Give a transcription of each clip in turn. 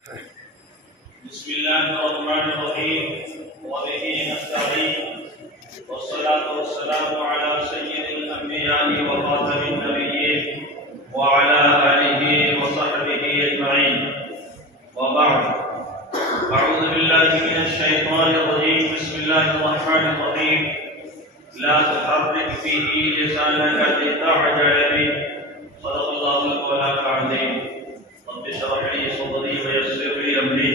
بسم الله الرحمن الرحيم وبه نستعين والصلاة والسلام على سيد الأنبياء وخاتم النبيين وعلى آله وصحبه أجمعين وبعد أعوذ بالله من الشيطان الرجيم بسم الله الرحمن الرحيم لا تحرك فيه لسانك لتعجل به صدق الله العلي العظيم رب اشرح لي صدري ويسر لي امري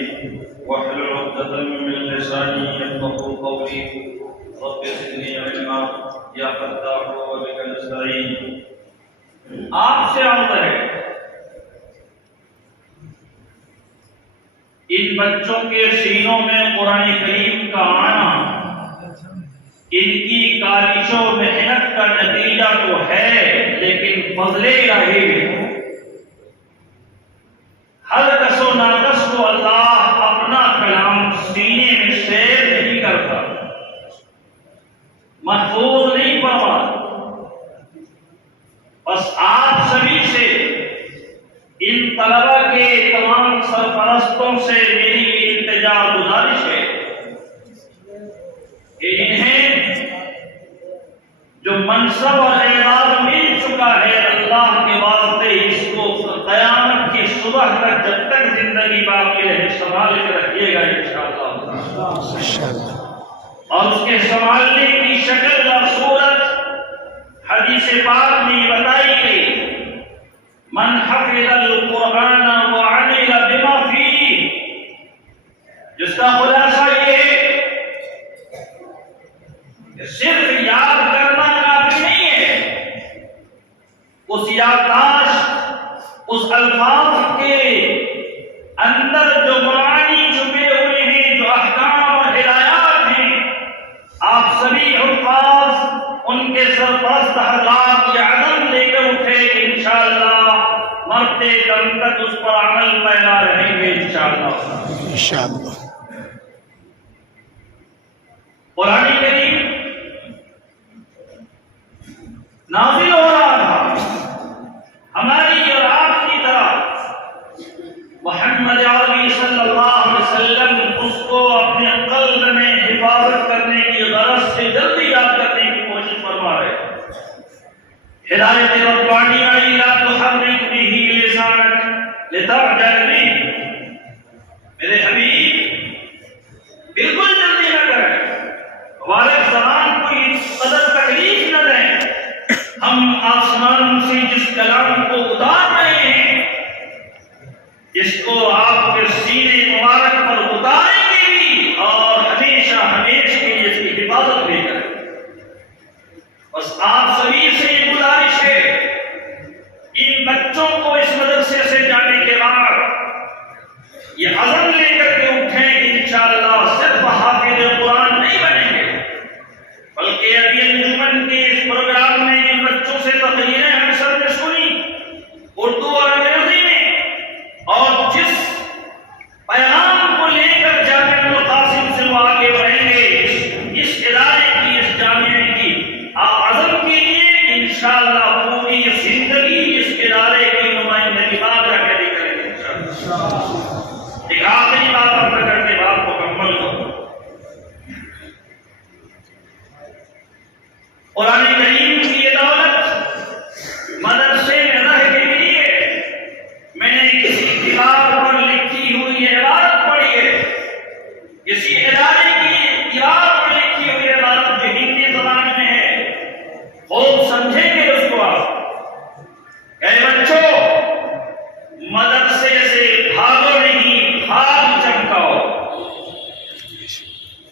واحلل عقدة من لساني يفقهوا قولي رب زدني علما یا فتاح وبك نستعين. آپ سے عرض ہے ان بچوں کے سینوں میں قرآن کریم کا آنا ان کی کاوش و محنت کا نتیجہ تو ہے، لیکن فضل الہی ہر کس و ناقص کو اللہ اپنا کلام سینے میں سیر نہیں کرتا، محفوظ نہیں پاتا. بس آپ سبھی سے، ان طلبہ کے تمام سرپرستوں سے میری التجا گزارش ہے کہ انہیں جو منصب اور اعزاز مل چکا ہے اللہ کے واسطے اس کو قیامت کی صبح تک جب تک زندگی باقی رہے سنبھال کے رکھیے گا انشاءاللہ. اور اس کے سنبھالنے کی شکل اور صورت حدیث پاک میں یہ بتائی گئی، من حفظ القرآن وعمل بما فیہ، جس کا خلاصہ یہ ہے کہ صرف یاد کرنا کافی نہیں ہے، اس یادداشت، اس الفاظ کے اندر جو معانی چھپے ہوئے ہیں، جو احکام اور ہدایات ہیں، آپ سبھی حفاظ ان کے سرپرست حضرات یہ عزم لے کر اٹھے کہ انشاءاللہ مرتے دم تک اس پر عمل پیرا رہیں گے انشاءاللہ. قرآن کریم نازل ہو رہا تھا ہماری اور آپ کی طرح، محمد عربی صلی اللہ علیہ وسلم اس کو اپنے قلب میں حفاظت کرنے کی غرض سے جلدی یاد کرنے کی کوشش فرما رہے. ہدایت ربانی آئی لا تحرک به لسانک لتعجل به، میرے حبیب بالکل جلدی نہ کریں، مبارک زبان کو اس قدر تکلیف نہ دیں. ہم آسمان سے جس کلام کو اتار رہے ہیں، جس کو آپ کے سینے مبارک پر اتاریں گے بھی اور ہمیشہ ہمیشہ کے لیے اس کی حفاظت بھی کریں. بس آپ سبھی سے یہ گزارش ہے، ان بچوں کو اس مدرسے سے جانے کے بعد یہ عزم لے کر کے اٹھیں کہ انشاءاللہ صرف حافظ قرآن نہیں بنیں گے، بلکہ ابھی انجمن کے اس پروگرام میں جن بچوں سے تقریریں ہم سب نے سنی اردو اور انگریزی میں، اور جس پیغام کو لے کر جامعہ القاسم سے وہ آگے بڑھیں گے، اس ادارے کی، اس جامعے کی آپ عزم کیجیے کہ انشاءاللہ پوری زندگی اس ادارے کی نمائندگی بات رکھ کے کریں گے انشاءاللہ. ایک آخری بات اپنا کر کے بات مکمل کروں. قرآن کریم کی یہ دولت مدرسے میں رہ کے لیے میں نے کسی دیوار پر لکھی ہوئی عبارت پڑھی ہے، کسی ادارے کی دیوار پر لکھی ہوئی عبارت جو ہندی زبان میں ہے، خوب سمجھیں گے اس کو آپ. اے بچوں، مدرسے سے بھاگو نہیں، بھاگ چمکاؤ.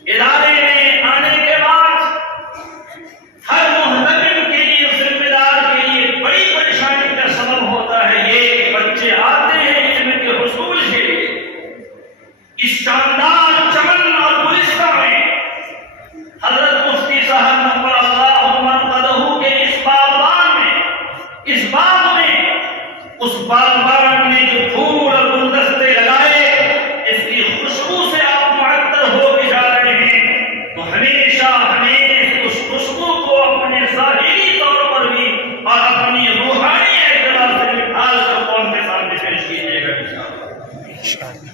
ادارے میں آنے کے بعد ہر محتمم کے لیے، ذمہ دار کے لیے بڑی پریشانی کا سبب ہوتا ہے یہ کہ بچے آتے ہیں علم کے حصول کے لیے. اس شاندار چمن اور گلستہ میں حضرت مفتی صاحب نور اللہ مرقدہ کے اس باغبان میں، اس باغ میں، اس باغبان میں جو پھول اور گلدستے لگائے، اس کی خوشبو سے آپ معطر ہو کے جا رہے ہیں. تو ہمیشہ ہمیں اس خوشبو کو اپنے ظاہری طور پر بھی اور اپنی روحانی اعتبار سے نکال کر قوم کے سامنے پیش کیجیے گا انشاءاللہ.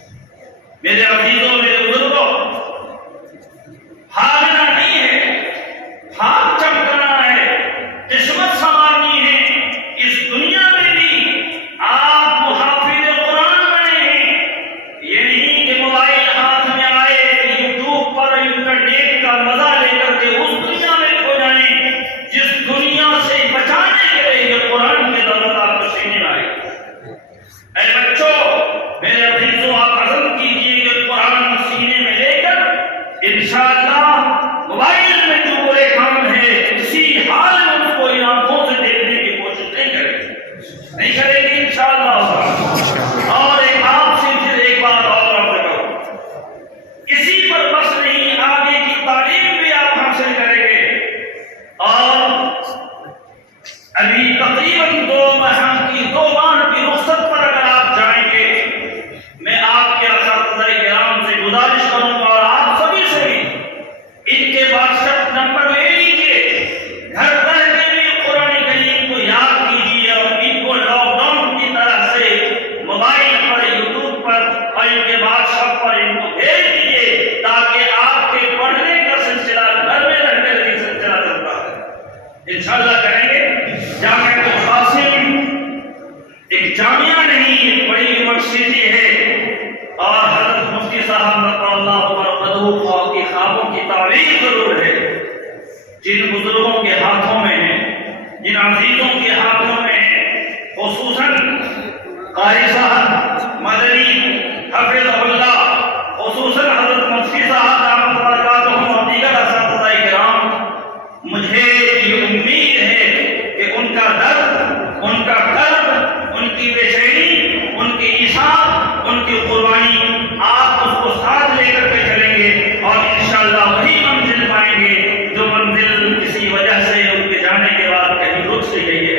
تقریباً 2 ماہ کی 2 ماہ کی رخصت پر اگر آپ جائیں گے، میں آپ کے اساتذہ کرام سے گزارش کروں گا اور آپ سبھی سے بھی، ان کے واٹسپ نمبر لے لیجیے، گھر رہ کے بھی قرآن کریم کو یاد کیجیے اور ان کو لاک ڈاؤن کی طرح سے موبائل پر، یوٹیوب پر اور ان کے واٹسپ پر ان کو بھیج دیجیے، تاکہ آپ کے پڑھنے کا سلسلہ گھر میں رہ کر بھی سلسلہ چلتا ہے۔ انشاءاللہ کریں گے۔ جامعہ القاسم ایک جامعہ نہیں، ایک بڑی یونیورسٹی ہے، اور حضرت مفتی صاحب رضی اللہ عنہ کی خوابوں کی تعبیر ضرور ہے۔ جن بزرگوں کے ہاتھوں میں ہے، جن عزیزوں کے ہاتھوں میں ہے، خصوصاً قاری صاحب مدنی حفظ اللہ، خصوصاً حضرت مفتی صاحب دامت برکاتہم اور دیگر اساتذہ کرام، مجھے یہ امید ہے کہ ان کا درد، ان کا کرب، ان کی بے چینی، ان کی اشاعت، ان کی قربانی، آپ اس کو ساتھ لے کر کے چلیں گے اور انشاءاللہ وہی منزل پائیں گے جو منزل کسی وجہ سے ان کے جانے کے بعد کہیں رک سے گئی ہے۔